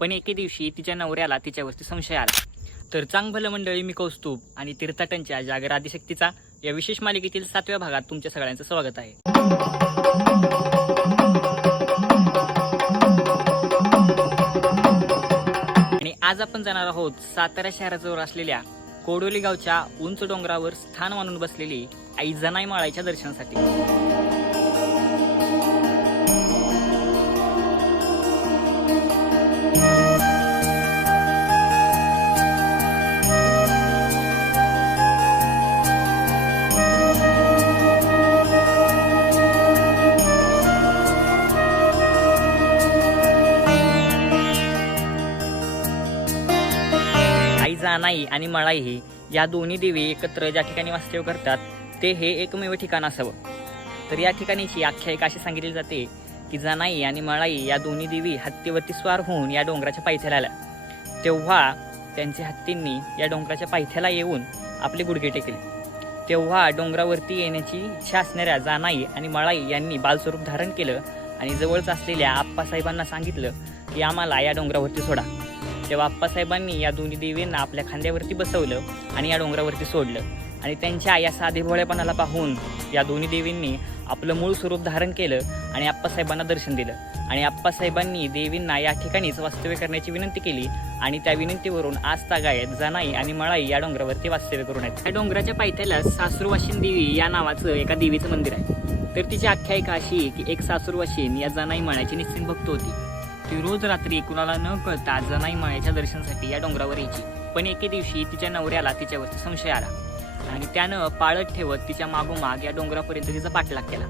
पण एके दिवशी तिच्या नवऱ्याला तिच्यावरती संशय आला. तर चांगभलं मंडळी मी कौस्तुभ आणि तीर्थाटनच्या जागर आदिशक्तीचा या विशेष मालिकेतील सातव्या भागात तुमच्या सगळ्यांचं स्वागत आहे. आणि आज आपण जाणार आहोत सातारा शहराजवळ असलेल्या कोडोली गावच्या उंच डोंगरावर स्थान मानून बसलेली आई जनाई माळाच्या दर्शनासाठी. आई आणि मळाई या दोन्ही देवी एकत्र ज्या ठिकाणी वास्तव्य करतात ते हे एकमेव ठिकाण असावं. तर या ठिकाणीची आख्यायिका अशी सांगितली जाते की जनाई आणि मळाई या दोन्ही देवी हत्तीवरती स्वार होऊन या डोंगराच्या पायथ्याला आल्या. तेव्हा त्यांचे हत्तींनी या डोंगराच्या पायथ्याला येऊन आपले गुडघे टेकले. तेव्हा डोंगरावरती येण्याची इच्छा असणाऱ्या जानाई आणि मळाई यांनी बालस्वरूप धारण केलं आणि जवळच असलेल्या आप्पासाहेबांना सांगितलं की आम्हाला या डोंगरावरती सोडा. तेव्हा आप्पासाहेबांनी या दोन्ही देवींना आपल्या खांद्यावरती बसवलं आणि या डोंगरावरती सोडलं. आणि त्यांच्या या साधेभोळेपणाला पाहून या दोन्ही देवींनी आपलं मूळ स्वरूप धारण केलं आणि आप्पासाहेबांना दर्शन दिलं. आणि आप्पासाहेबांनी देवींना या ठिकाणीच वास्तव्य करण्याची विनंती केली आणि त्या विनंतीवरून आज तागायत जनाई आणि मळाई या डोंगरावरती वास्तव्य करून आहेत. त्या डोंगराच्या पायथ्याला सासूरवाशीन देवी या नावाचं एका देवीचं मंदिर आहे. तर तिची आख्यायिका अशी आहे की एक सासूरवाशीन या जनाई मळाची निश्चित भक्त होती. ती रोज रात्री कुणाला न कळता जनाई मायाच्या दर्शनासाठी या डोंगरावर यायची. पण एके दिवशी तिच्या नवऱ्याला तिच्यावरती संशय आला. आणि त्यानं पाळत ठेवत तिच्या मागोमाग या डोंगरापर्यंत तिचा पाठलाग केला.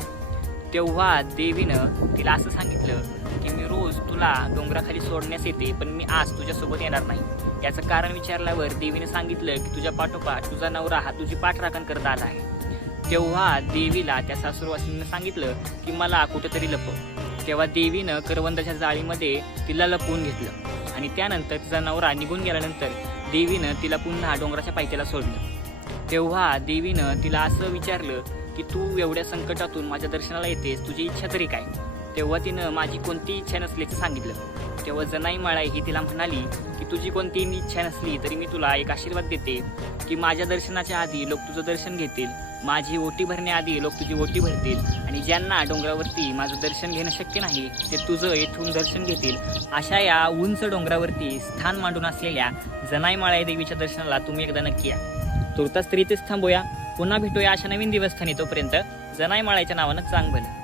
तेव्हा देवीनं तिला असं सांगितलं की मी रोज तुला डोंगराखाली सोडण्यास येते पण मी आज तुझ्यासोबत येणार नाही. याचं कारण विचारल्यावर देवीने सांगितलं की तुझ्या पाठोपाठ तुझा नवरा हा तुझी पाठराखण करत आला आहे. तेव्हा देवीला त्या सासूरवासींनी सांगितलं की मला कुठेतरी लपव. तेव्हा देवीनं करवंदाच्या जाळीमध्ये तिला लपवून घेतलं. आणि त्यानंतर तिचा नवरा निघून गेल्यानंतर देवीनं तिला पुन्हा डोंगराच्या पायथ्याला सोडलं. तेव्हा देवीनं तिला असं विचारलं की तू एवढ्या संकटातून माझ्या दर्शनाला येतेस तुझी इच्छा तरी काय? तेव्हा तिनं माझी कोणती इच्छा नसल्याचं सांगितलं. तेव्हा जनाईमाळाई ही तिला म्हणाली की तुझी कोणतीही इच्छा नसली तरी मी तुला एक आशीर्वाद देते की माझ्या दर्शनाच्या आधी लोक तुझं दर्शन घेतील. माझी ओटी भरण्याआधी लोक तुझी ओटी भरतील. आणि ज्यांना डोंगरावरती माझं दर्शन घेणं शक्य नाही ते तुझं येथून दर्शन घेतील. अशा या उंच डोंगरावरती स्थान मांडून असलेल्या जनाईमाळाई देवीच्या दर्शनाला तुम्ही एकदा नक्की या. तुर्तास तरी थांबूया. पुन्हा भेटूया अशा नवीन दिवस्थानी तोपर्यंत जनाईमाळाईच्या नावानं चांग भलं